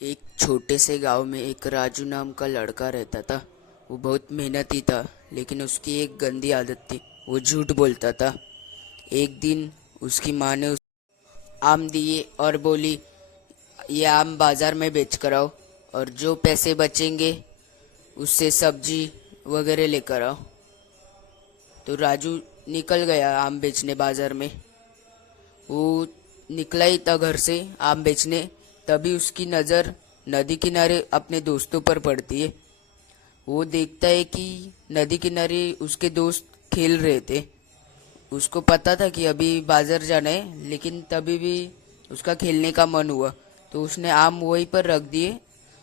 एक छोटे से गांव में एक राजू नाम का लड़का रहता था। वो बहुत मेहनती था, लेकिन उसकी एक गंदी आदत थी। वो झूठ बोलता था। एक दिन उसकी माँ ने उसे आम दिए और बोली, ये आम बाजार में बेच कर आओ, और जो पैसे बचेंगे उससे सब्जी वगैरह लेकर आओ। तो राजू निकल गया आम बेचने बाजार में। वो निकला ही था घर से आम बेचने, तभी उसकी नज़र नदी किनारे अपने दोस्तों पर पड़ती है। वो देखता है कि नदी किनारे उसके दोस्त खेल रहे थे। उसको पता था कि अभी बाजार जाना है, लेकिन तभी भी उसका खेलने का मन हुआ, तो उसने आम वहीं पर रख दिए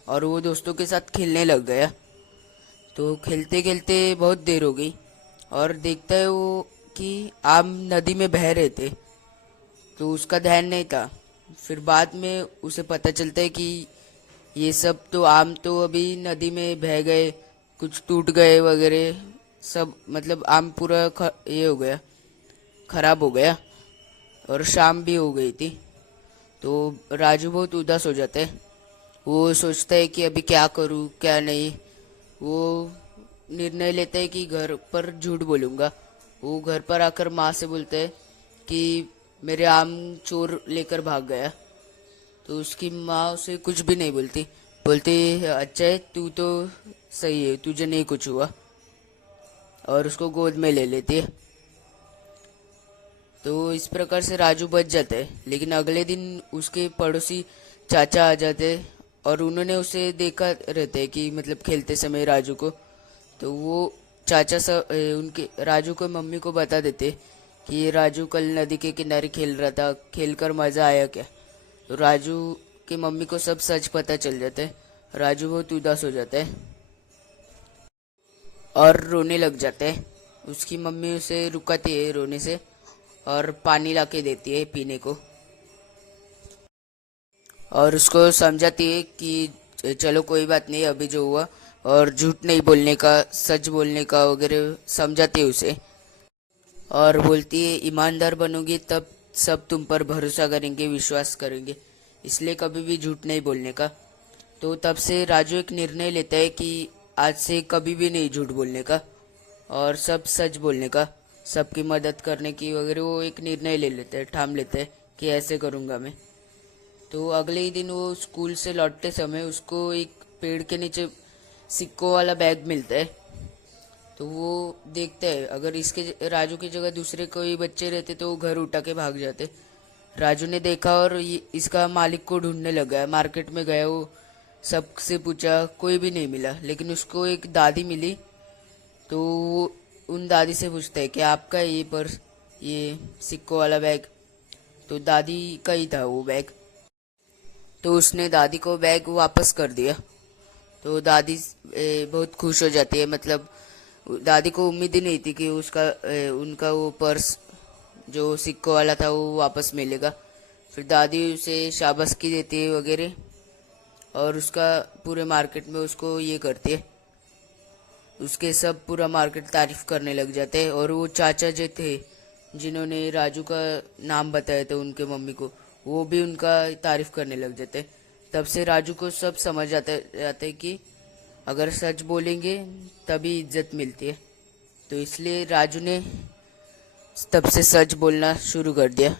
और वो दोस्तों के साथ खेलने लग गया। तो खेलते खेलते बहुत देर हो गई, और देखता है वो कि आम नदी में बह रहे थे, तो उसका ध्यान नहीं था। फिर बाद में उसे पता चलता है कि ये सब तो आम तो अभी नदी में बह गए, कुछ टूट गए वगैरह सब, मतलब आम पूरा ये हो गया, खराब हो गया, और शाम भी हो गई थी। तो राजू बहुत उदास हो जाता है। वो सोचता है कि अभी क्या करूँ क्या नहीं। वो निर्णय लेता है कि घर पर झूठ बोलूँगा। वो घर पर आकर माँ से बोलता है कि मेरे आम चोर लेकर भाग गया। तो उसकी माँ उसे कुछ भी नहीं बोलती। बोलती, अच्छा है, तू तो सही है, तुझे नहीं कुछ हुआ, और उसको गोद में ले लेती है। तो इस प्रकार से राजू बच जाता है। लेकिन अगले दिन उसके पड़ोसी चाचा आ जाते हैं, और उन्होंने उसे देखा रहते हैं कि मतलब खेलते समय राजू को। तो वो चाचा उनके राजू को मम्मी को बता देते कि ये राजू कल नदी के किनारे खेल रहा था, खेलकर मजा आया क्या। तो राजू की मम्मी को सब सच पता चल जाता है। राजू बहुत उदास हो जाता है और रोने लग जाता है। उसकी मम्मी उसे रुकाती है रोने से, और पानी लाके देती है पीने को, और उसको समझाती है कि चलो कोई बात नहीं, अभी जो हुआ, और झूठ नहीं बोलने का, सच बोलने का वगैरह समझाती है उसे। और बोलती है, ईमानदार बनोगी तब सब तुम पर भरोसा करेंगे, विश्वास करेंगे, इसलिए कभी भी झूठ नहीं बोलने का। तो तब से राजू एक निर्णय लेता है कि आज से कभी भी नहीं झूठ बोलने का, और सब सच बोलने का, सबकी मदद करने की वगैरह। वो एक निर्णय ले लेते हैं, ठाम लेते हैं कि ऐसे करूँगा मैं। तो अगले ही दिन वो स्कूल से लौटते समय उसको एक पेड़ के नीचे सिक्कों वाला बैग मिलता है। तो वो देखता है, अगर इसके राजू की जगह दूसरे कोई बच्चे रहते तो वो घर उठा के भाग जाते। राजू ने देखा और ये इसका मालिक को ढूंढने लगा। मार्केट में गया, वो सबसे पूछा, कोई भी नहीं मिला। लेकिन उसको एक दादी मिली। तो वो उन दादी से पूछता है कि आपका ये पर्स, ये सिक्कों वाला बैग। तो दादी का ही था वो बैग। तो उसने दादी को बैग वापस कर दिया। तो दादी बहुत खुश हो जाती है। मतलब दादी को उम्मीद ही नहीं थी कि उनका वो पर्स जो सिक्कों वाला था वो वापस मिलेगा। फिर दादी उसे शाबाशी देती है वगैरह, और उसका पूरे मार्केट में उसको ये करती है। उसके सब पूरा मार्केट तारीफ करने लग जाते हैं। और वो चाचा जो थे जिन्होंने राजू का नाम बताया था उनके मम्मी को, वो भी उनका तारीफ करने लग जाते हैं। तब से राजू को सब समझ आता है कि अगर सच बोलेंगे तभी इज्जत मिलती है। तो इसलिए राजू ने तब से सच बोलना शुरू कर दिया।